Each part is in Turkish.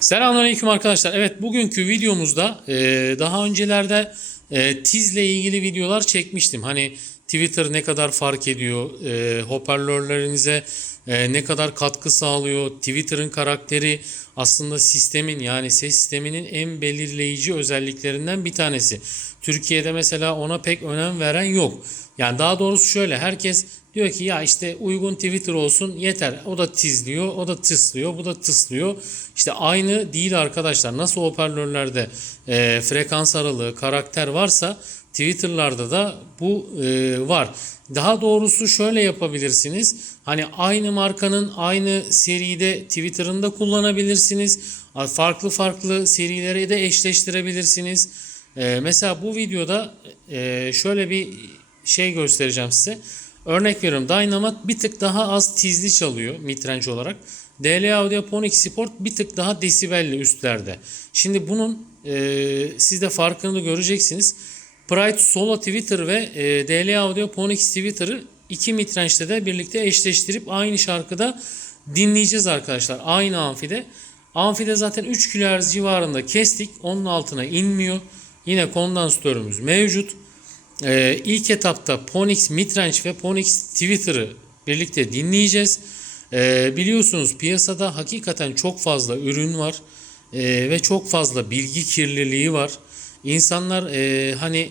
Selamünaleyküm arkadaşlar. Evet bugünkü videomuzda e, daha öncelerde e, tizle ilgili videolar çekmiştim. Hani Twitter ne kadar fark ediyor, e, hoparlörlerinize e, ne kadar katkı sağlıyor, Twitter'ın karakteri aslında sistemin yani ses sisteminin en belirleyici özelliklerinden bir tanesi. Türkiye'de mesela ona pek önem veren yok. Yani daha doğrusu şöyle herkes diyor ki ya işte uygun Twitter olsun yeter. O da tizliyor, o da tıslıyor, bu da tıslıyor. İşte aynı değil arkadaşlar. Nasıl hoparlörlerde e, frekans aralığı, karakter varsa Twitter'larda da bu e, var. Daha doğrusu şöyle yapabilirsiniz. Hani aynı markanın aynı seride Twitter'ını da kullanabilirsiniz. Farklı farklı serileri de eşleştirebilirsiniz. E, mesela bu videoda e, şöyle bir şey göstereceğim size. Örnek veriyorum Dynamat bir tık daha az tizli çalıyor midrange olarak. DL Audio Ponic Sport bir tık daha desibelli üstlerde. Şimdi bunun e, siz de farkını göreceksiniz. Pride Solo Twitter ve e, DL Audio Ponic Twitter'ı iki midrange'de de birlikte eşleştirip aynı şarkıda dinleyeceğiz arkadaşlar. Aynı amfide. Amfide zaten 3 kHz civarında kestik. Onun altına inmiyor. Yine kondansatörümüz mevcut. Ee, ilk etapta Ponix Midrange ve Ponix Twitter'ı birlikte dinleyeceğiz. Ee, biliyorsunuz piyasada hakikaten çok fazla ürün var Ee, ve çok fazla bilgi kirliliği var. İnsanlar e, hani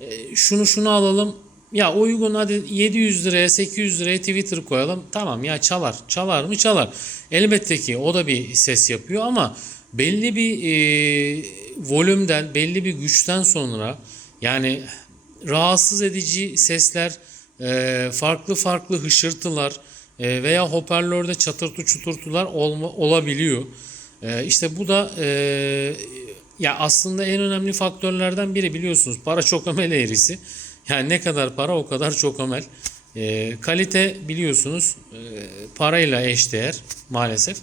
e, şunu şunu alalım ya uygun hadi 700 liraya 800 liraya Twitter koyalım tamam ya çalar çalar mı çalar elbette ki o da bir ses yapıyor ama belli bir e, volümden belli bir güçten sonra yani rahatsız edici sesler, e, farklı farklı hışırtılar e, veya hoparlörde çatırtı çuturtular olabiliyor. E, işte bu da ya aslında en önemli faktörlerden biri biliyorsunuz para çok amel eğrisi. Yani ne kadar para o kadar çok amel. Kalite biliyorsunuz e, parayla eşdeğer maalesef.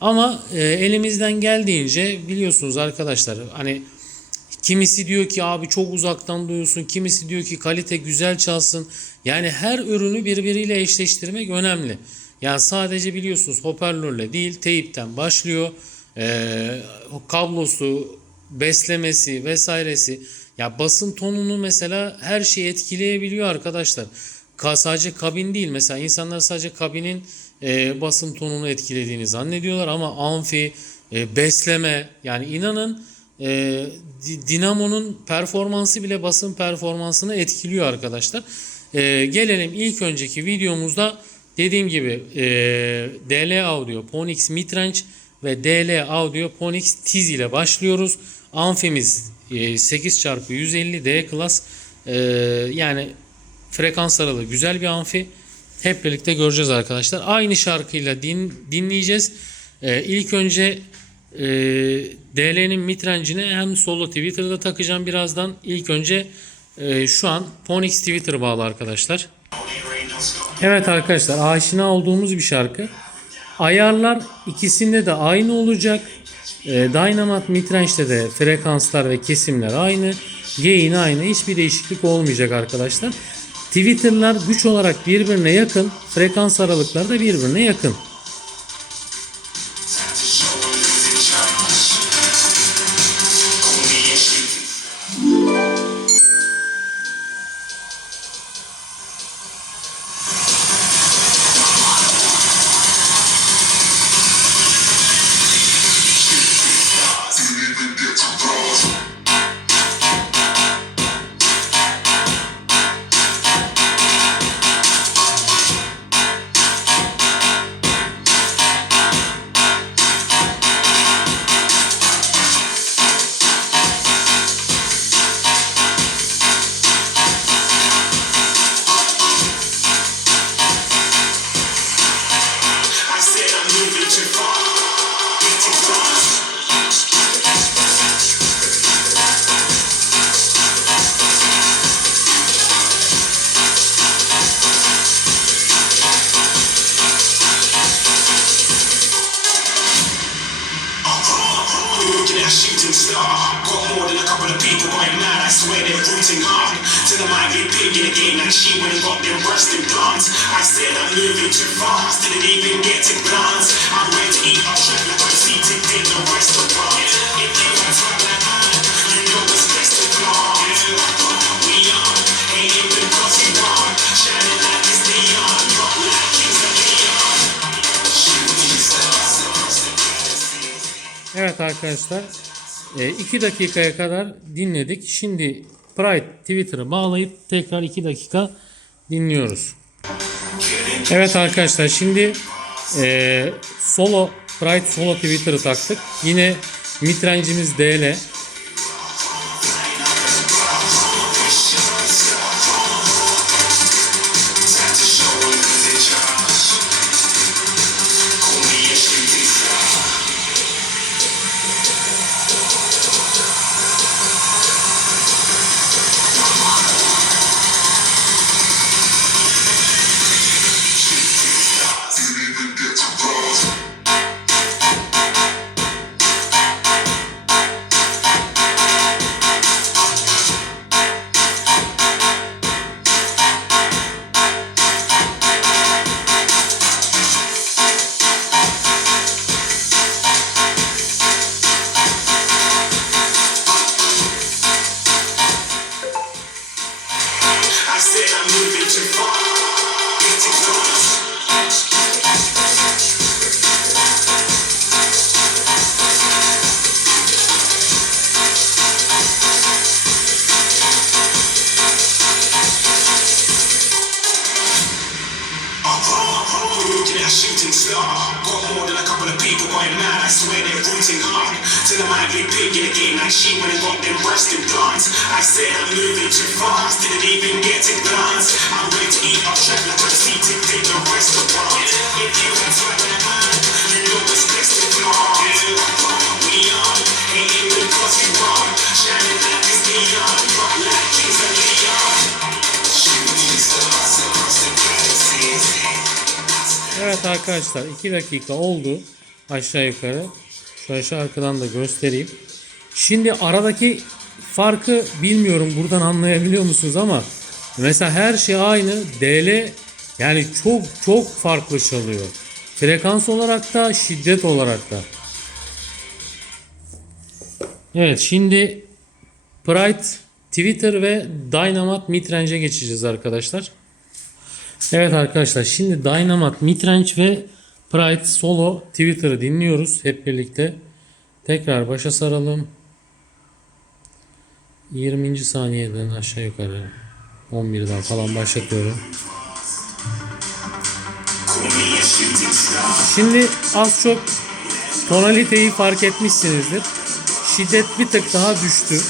Ama e, elimizden geldiğince biliyorsunuz arkadaşlar hani Kimisi diyor ki abi çok uzaktan duyulsun. Kimisi diyor ki kalite güzel çalsın. Yani her ürünü birbiriyle eşleştirmek önemli. Yani sadece biliyorsunuz hoparlörle değil teyipten başlıyor. Ee, kablosu, beslemesi vesairesi. Ya basın tonunu mesela her şeyi etkileyebiliyor arkadaşlar. Ka sadece kabin değil mesela insanlar sadece kabinin e, basın tonunu etkilediğini zannediyorlar ama amfi, e, besleme yani inanın e, Dinamo'nun performansı bile basın performansını etkiliyor arkadaşlar. E, gelelim ilk önceki videomuzda dediğim gibi e, DL Audio Ponix Midrange ve DL Audio Ponix Tiz ile başlıyoruz. Amfimiz e, 8x150 D Class e, yani frekans aralığı güzel bir amfi. Hep birlikte göreceğiz arkadaşlar. Aynı şarkıyla din, dinleyeceğiz. E, ilk önce e, DL'nin mitrencine hem solo Twitter'da takacağım birazdan. İlk önce e, şu an Ponix Twitter bağlı arkadaşlar. Evet arkadaşlar aşina olduğumuz bir şarkı. Ayarlar ikisinde de aynı olacak. E, Dynamat Midrange'de de frekanslar ve kesimler aynı. Gain aynı. Hiçbir değişiklik olmayacak arkadaşlar. Twitter'lar güç olarak birbirine yakın. Frekans aralıkları da birbirine yakın. and she would have them rusted plants. I said I'm living too fast, didn't even get a glance. I went to eat, I tried to proceed to dinner restaurant. If you have time like I, you know it's best to flaunt. We are hating because you are shining like it's neon, not like kings of neon. Evet arkadaşlar e, 2 dakikaya kadar dinledik. Şimdi Pride Twitter'ı bağlayıp tekrar 2 dakika dinliyoruz. Evet arkadaşlar şimdi e, solo Pride solo Twitter'ı taktık. Yine mitrencimiz DL. Rooting hard. Till I might be big in the game like she went and got them breast implants. I said I'm moving too fast. Didn't even get to glance. I'm ready to eat up chef like a seat to the restaurant. If you had time in a man, you know it's best to flaunt. We on, hating because we won. Shining like this neon, like kings of Leon. The galaxies. Evet arkadaşlar 2 dakika oldu aşağı yukarı. Şöyle şarkıdan da göstereyim. Şimdi aradaki farkı bilmiyorum buradan anlayabiliyor musunuz ama mesela her şey aynı. DL yani çok çok farklı çalıyor. Frekans olarak da şiddet olarak da. Evet şimdi Pride, Twitter ve Dynamite Midrange'e geçeceğiz arkadaşlar. Evet arkadaşlar şimdi Dynamite, Midrange ve Pride Solo Twitter'ı dinliyoruz hep birlikte. Tekrar başa saralım. 20. saniyeden aşağı yukarı 11'den falan başlatıyorum. Şimdi az çok tonaliteyi fark etmişsinizdir. Şiddet bir tık daha düştü.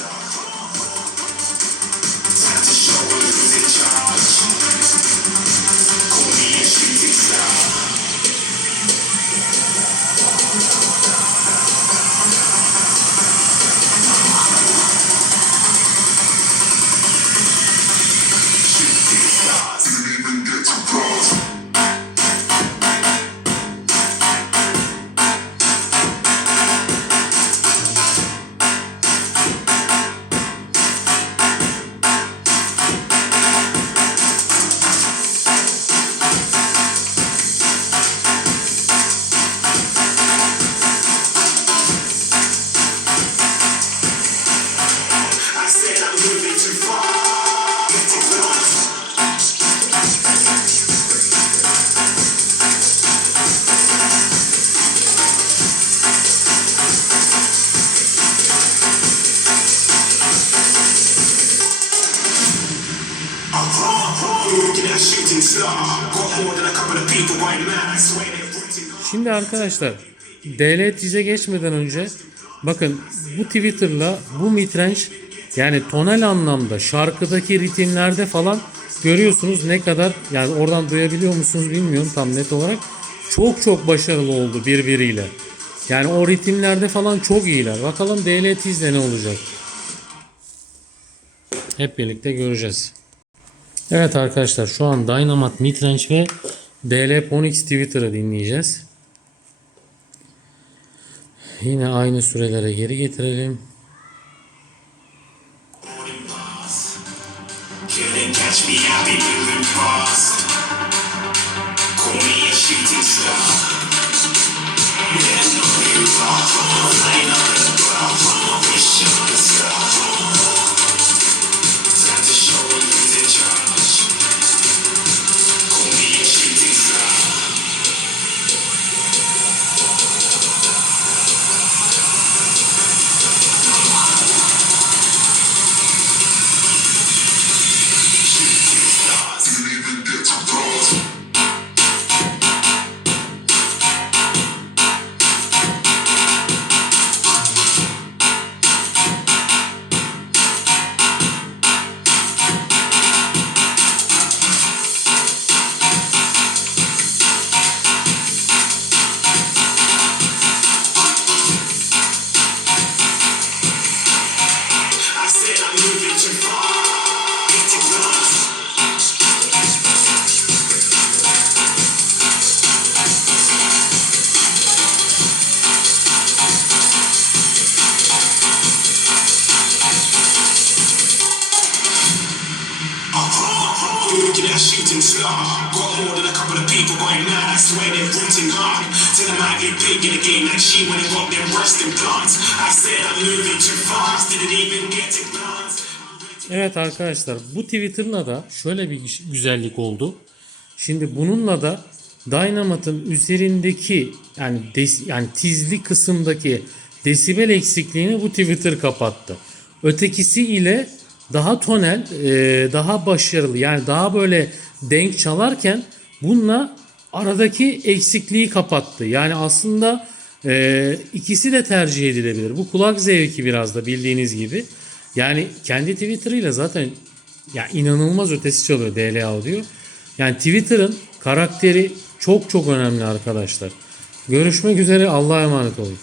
Şimdi arkadaşlar DL tize geçmeden önce bakın bu Twitter'la bu midrange yani tonal anlamda şarkıdaki ritimlerde falan görüyorsunuz ne kadar yani oradan duyabiliyor musunuz bilmiyorum tam net olarak çok çok başarılı oldu birbiriyle. Yani o ritimlerde falan çok iyiler. Bakalım DL tizle ne olacak? Hep birlikte göreceğiz. Evet arkadaşlar şu an Dynamite Midrange ve DL Ponix Twitter'ı dinleyeceğiz. Yine aynı sürelere geri getirelim. Star. Got more than a couple of people going mad. I swear they're rooting hard. Till I might be big in the game like she went and got them breast implants. I said I'm moving too fast, didn't even get to glance. Evet arkadaşlar bu Twitter'la da şöyle bir güzellik oldu. Şimdi bununla da Dynamat'ın üzerindeki yani des, yani tizli kısımdaki desibel eksikliğini bu Twitter kapattı. Ötekisi ile daha tonel, e, daha başarılı yani daha böyle denk çalarken bununla aradaki eksikliği kapattı. Yani aslında e, ikisi de tercih edilebilir. Bu kulak zevki biraz da bildiğiniz gibi. Yani kendi Twitter'ıyla zaten ya inanılmaz ötesi çalıyor DL Audio. Yani Twitter'ın karakteri çok çok önemli arkadaşlar. Görüşmek üzere Allah'a emanet olun.